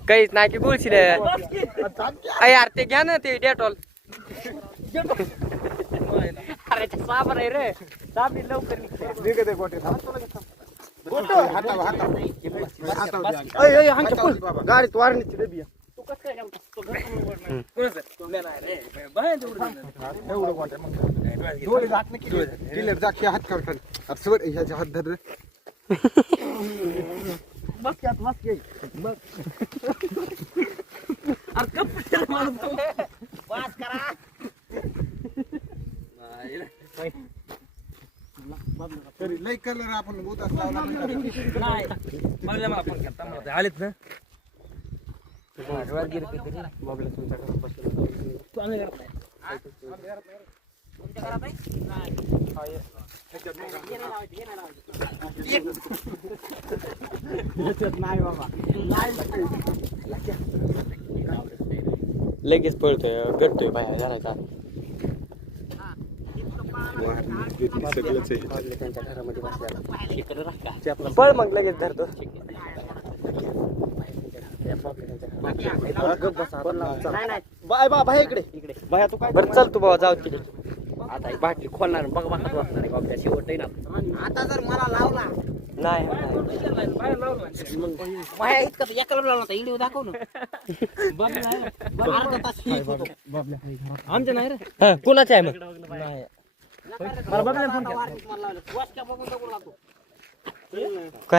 काहीच नाही की गुळशील यार ते घ्या ना ते डेटॉल अरे साबण आहे रे साबण लवकर निघते गाडीत वारणीची डबी हात काढ हात धर लई कलर आपण भूतास लावला आलेत ना लगेच पळतोय गडतोय बाहेर घराचा त्यांच्या घरामध्ये बसल्या पळ मग लगेच धरतो बाय बाबा इकडे इकडे बाया तू काय बरं चल तू बाबा जाऊ तिथे आता एक बाटली खोलणार बघ बघत बसणार आहे बाबा शेवट ना आता जर मला लावला नाही माया इतकं एकाला लावला होता व्हिडिओ दाखव ना आमच्या नाही रे कोणाचं आहे मग मला बघ काय